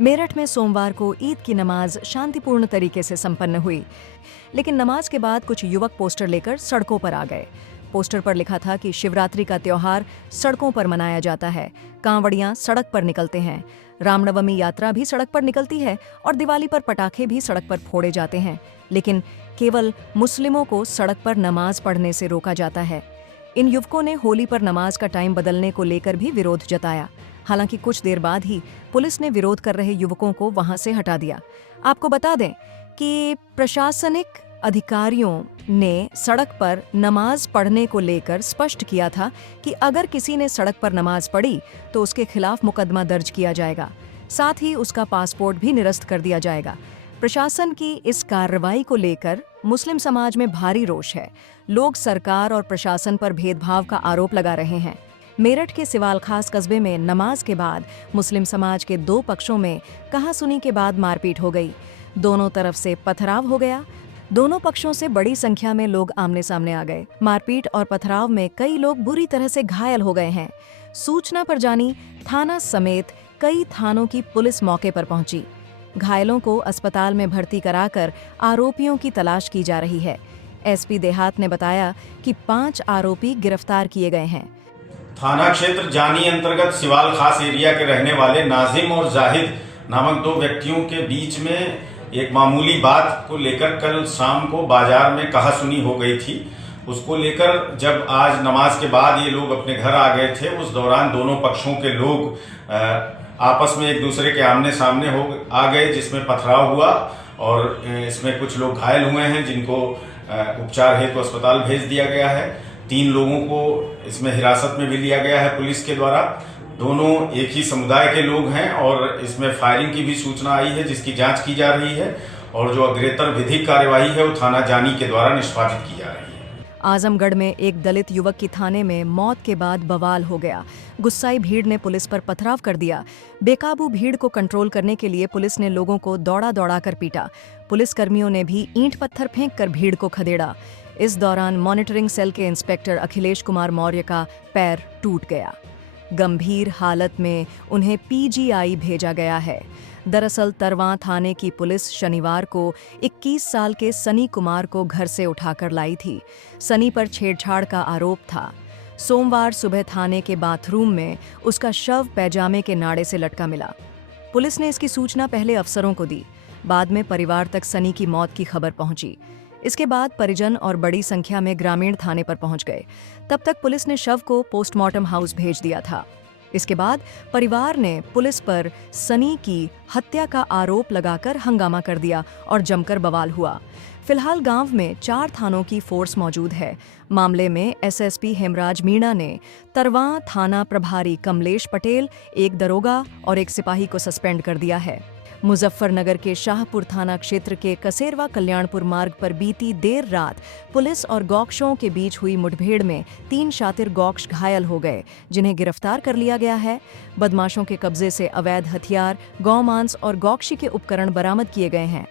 मेरठ में सोमवार को ईद की नमाज शांतिपूर्ण तरीके से संपन्न हुई, लेकिन नमाज के बाद कुछ युवक पोस्टर लेकर सड़कों पर आ गए। पोस्टर पर लिखा था कि शिवरात्रि का त्योहार सड़कों पर मनाया जाता है, कांवड़ियां सड़क पर निकलते हैं, रामनवमी यात्रा भी सड़क पर निकलती है और दिवाली पर पटाखे भी सड़क पर फोड़े जाते हैं, लेकिन केवल मुस्लिमों को सड़क पर नमाज पढ़ने से रोका जाता है। इन युवकों ने होली पर नमाज का टाइम बदलने को लेकर भी विरोध जताया। हालांकि कुछ देर बाद ही पुलिस ने विरोध कर रहे युवकों को वहां से हटा दिया। आपको बता दें कि प्रशासनिक अधिकारियों ने सड़क पर नमाज पढ़ने को लेकर स्पष्ट किया था कि अगर किसी ने सड़क पर नमाज पढ़ी तो उसके खिलाफ मुकदमा दर्ज किया जाएगा, साथ ही उसका पासपोर्ट भी निरस्त कर दिया जाएगा। प्रशासन की इस कार्रवाई को लेकर मुस्लिम समाज में भारी रोष है। लोग सरकार और प्रशासन पर भेदभाव का आरोप लगा रहे हैं। मेरठ के सिवाल खास कस्बे में नमाज के बाद मुस्लिम समाज के दो पक्षों में कहासुनी के बाद मारपीट हो गई। दोनों तरफ से पथराव हो गया। दोनों पक्षों से बड़ी संख्या में लोग आमने सामने आ गए। मारपीट और पथराव में कई लोग बुरी तरह से घायल हो गए हैं। सूचना पर जानी थाना समेत कई थानों की पुलिस मौके पर पहुंची। घायलों को अस्पताल में भर्ती कराकर आरोपियों की तलाश की जा रही है। एसपी देहात ने बताया कि 5 आरोपी गिरफ्तार किए गए हैं। थाना क्षेत्र जानी अंतर्गत सिवाल खास एरिया के रहने वाले नाजिम और जाहिद नामक 2 व्यक्तियों के बीच में एक मामूली बात को लेकर कल शाम को बाजार में कहासुनी हो गई थी। उसको लेकर जब आज नमाज के बाद ये लोग अपने घर आ गए थे, उस दौरान दोनों पक्षों के लोग आपस में एक दूसरे के आमने सामने आ गए, जिसमें पथराव हुआ और इसमें कुछ लोग घायल हुए हैं, जिनको उपचार हेतु अस्पताल भेज दिया गया है। 3 लोगों को इसमें हिरासत में भी लिया गया है पुलिस के द्वारा। दोनों एक ही समुदाय के लोग हैं और इसमें फायरिंग की भी सूचना आई है, जिसकी जांच की जा रही है और जो अग्रेतर विधिक कार्यवाही है वो थाना जानी के द्वारा निष्पादित की जा रही है। आजमगढ़ में एक दलित युवक की थाने में मौत के बाद बवाल हो गया। गुस्साई भीड़ ने पुलिस पर पथराव कर दिया। बेकाबू भीड़ को कंट्रोल करने के लिए पुलिस ने लोगों को दौड़ा कर पीटा। पुलिसकर्मियों ने भी ईंट पत्थर फेंक कर भीड़ को खदेड़ा। इस दौरान मॉनिटरिंग सेल के इंस्पेक्टर अखिलेश कुमार मौर्य का पैर टूट गया। गंभीर हालत में उन्हें पीजीआई भेजा गया है। दरअसल तरवां थाने की पुलिस शनिवार को 21 साल के सनी कुमार को घर से उठाकर लाई थी। सनी पर छेड़छाड़ का आरोप था। सोमवार सुबह थाने के बाथरूम में उसका शव पैजामे के नाड़े से लटका मिला। पुलिस ने इसकी सूचना पहले अफसरों को दी। बाद में परिवार तक सनी की मौत की खबर पहुंची। इसके बाद परिजन और बड़ी संख्या में ग्रामीण थाने पर पहुंच गए। तब तक पुलिस ने शव को पोस्टमार्टम हाउस भेज दिया था। इसके बाद परिवार ने पुलिस पर सनी की हत्या का आरोप लगाकर हंगामा कर दिया और जमकर बवाल हुआ। फिलहाल गांव में 4 थानों की फोर्स मौजूद है। मामले में एसएसपी हेमराज मीणा ने तरवां थाना प्रभारी कमलेश पटेल, एक दरोगा और एक सिपाही को सस्पेंड कर दिया है। मुजफ्फरनगर के शाहपुर थाना क्षेत्र के कसेरवा कल्याणपुर मार्ग पर बीती देर रात पुलिस और गौक्षों के बीच हुई मुठभेड़ में 3 शातिर गौक्ष घायल हो गए, जिन्हें गिरफ्तार कर लिया गया है। बदमाशों के कब्जे से अवैध हथियार, गौमांस और गौक्षी के उपकरण बरामद किए गए हैं।